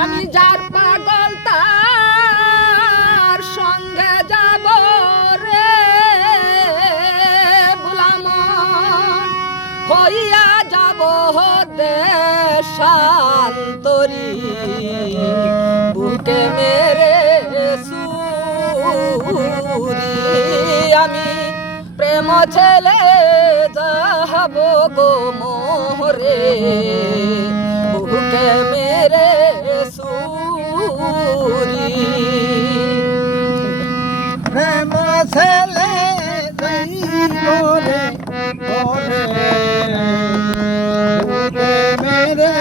আমি যার পাগল তার সঙ্গে যাব রে বুলামন হইয়া যাব দেশান্তরী বুকে মেরে সুরি আমি প্রেম ছেলে যাব গো মোরে বুকে মেরে সুরি প্রেম ছেলে মোরে মোরে বুকে মেরে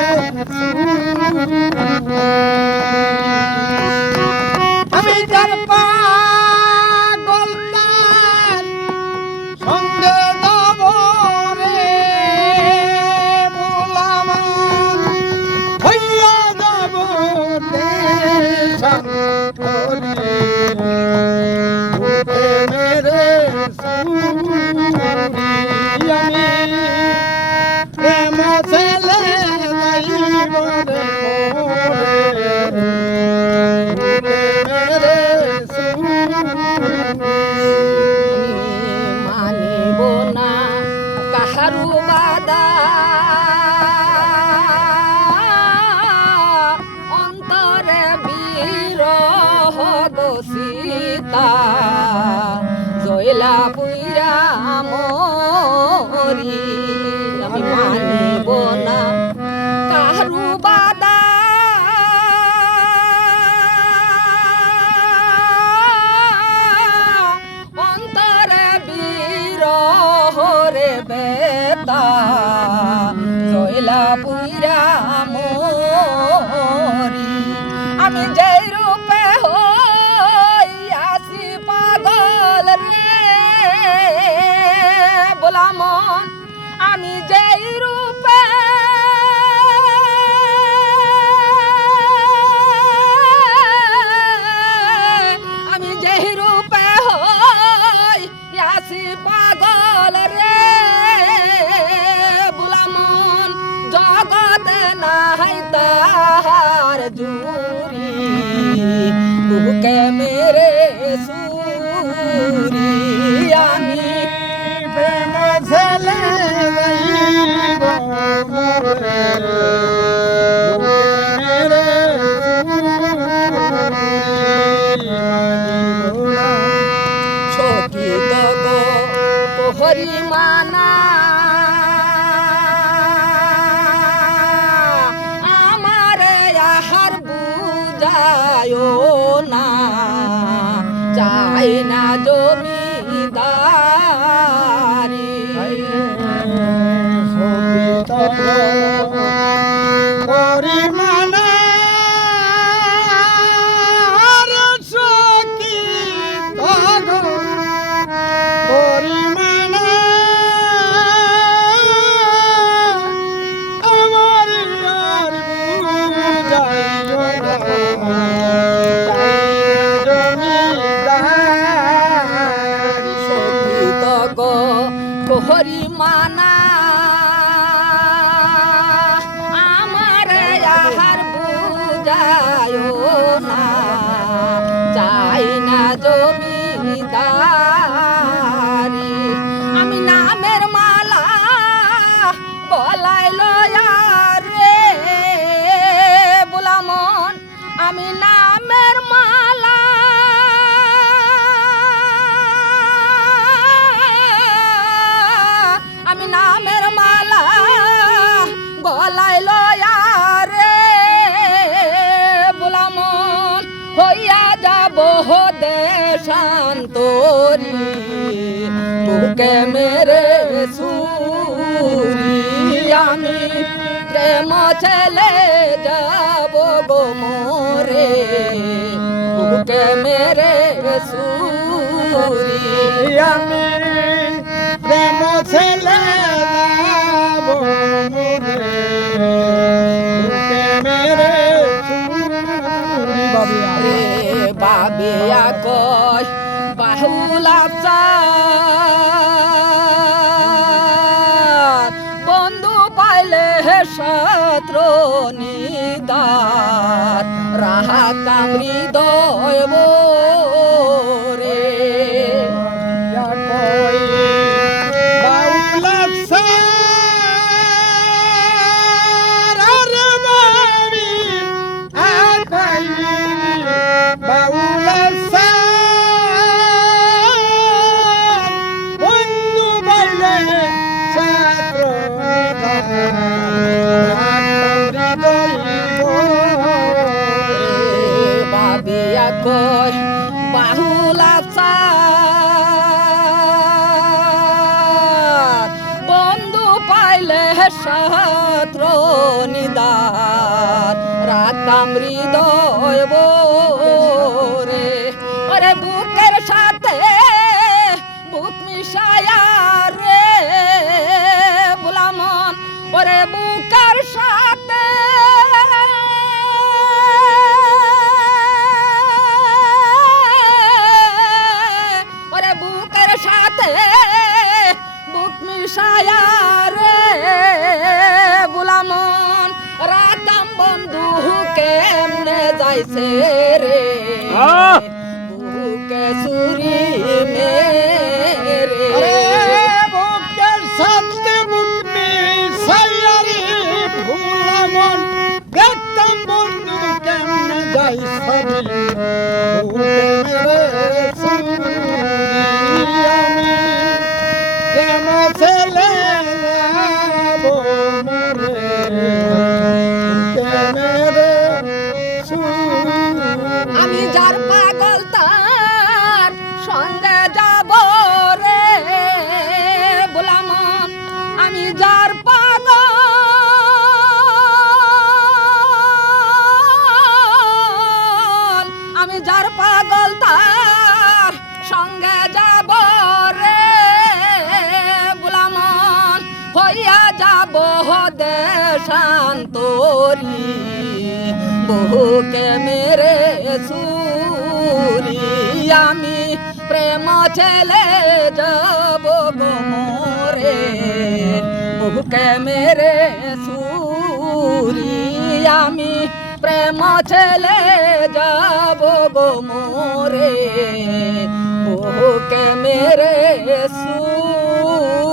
আমি যার পাগল তার সঙ্গে যাব রে বুলামন হইয়া যাব দেশান্তরী বুকে মেরে সুরি আমি প্রেম ছেলে যাইব রে মোরে বুকে মেরে সুরি মানিব না কাহারু বাদা অন্তরে বিরহ গো সীতা জয়লা পুইরা মরি আমি মানিব না কাহারু বাদা অন্তরে বিরহ রে বেতা জয়লা পুইরা মরি আমি যেই রূপে হইয়াছি পাগল রে বুলামন আমি যেই রূপে আমি যেই রূপে হইয়াছি পাগল রে বুলামন জগতে নাই তাহার জুরি বুকে মেরে সুরি আমি প্রেম ছেলে যাইব মোরে বুকে মেরে চকিত গো পোহরি মানা আমারে আহার বুঝায় না চাই না জমিদারি পরিমাণে সখী পরিমাণে আমার আর বুঝাইও না জমিদারি সঙ্গীত গো প্রহরী মানা আমার আহার বুঝায় না চাই না জমিদারি আমি নামের মালা গলায় লয়া রে বুলামন আমি নামের মালা আমি নামের মালা গলায় লয়া রে বুলামন হইয়া যাব দেশান্তরী বুকে মেরে সুরি আমি প্রেম ছেলে যাব গো মোরে বুকে মেরে সুরি আমি প্রেম ছেলে যাব মোরে বুকে মেরে সুরি রে বাবিয়া কয় বাহুলা বন্ধু পাইলে শত্রু নিদার রাহাতাম হৃদয় রে বাবিয়া কয় বাহুলা বন্ধু পাইলে ছাত্র নিদান রাখতাম হৃদয় রে ওরে বুকের সাথে বুক মিশায়া রে বুলামন ওরে বুকের সাথে ওরে বুকের সাথে বুক মিশায়া রে বুলামন রাতাম বন্ধু কেমনে যাইছে রে বুকে সুরি মেরে বুকের সাথে বুক মিশায়া রে বুলামন রাতাম বন্ধু কেমনে যাইছে রে বুকে মেরে সুরি আমি প্রেম ছেলে যাবো মরে বুকে মেরে সুরি আমি যার পাগল তার সঙ্গে যাব রে বুলামন আমি যার পাগল আমি যার পাগল তার সঙ্গে যাব রে বুলামন হইয়া যাব দেশান্তরি বহুকে মেরে সুরি আমি প্রেম ছেলে যাব গো মোরে বহুকে মেরে সুরি আমি প্রেম ছেলে যাব গো মোরে বহুকে মেরে সুরি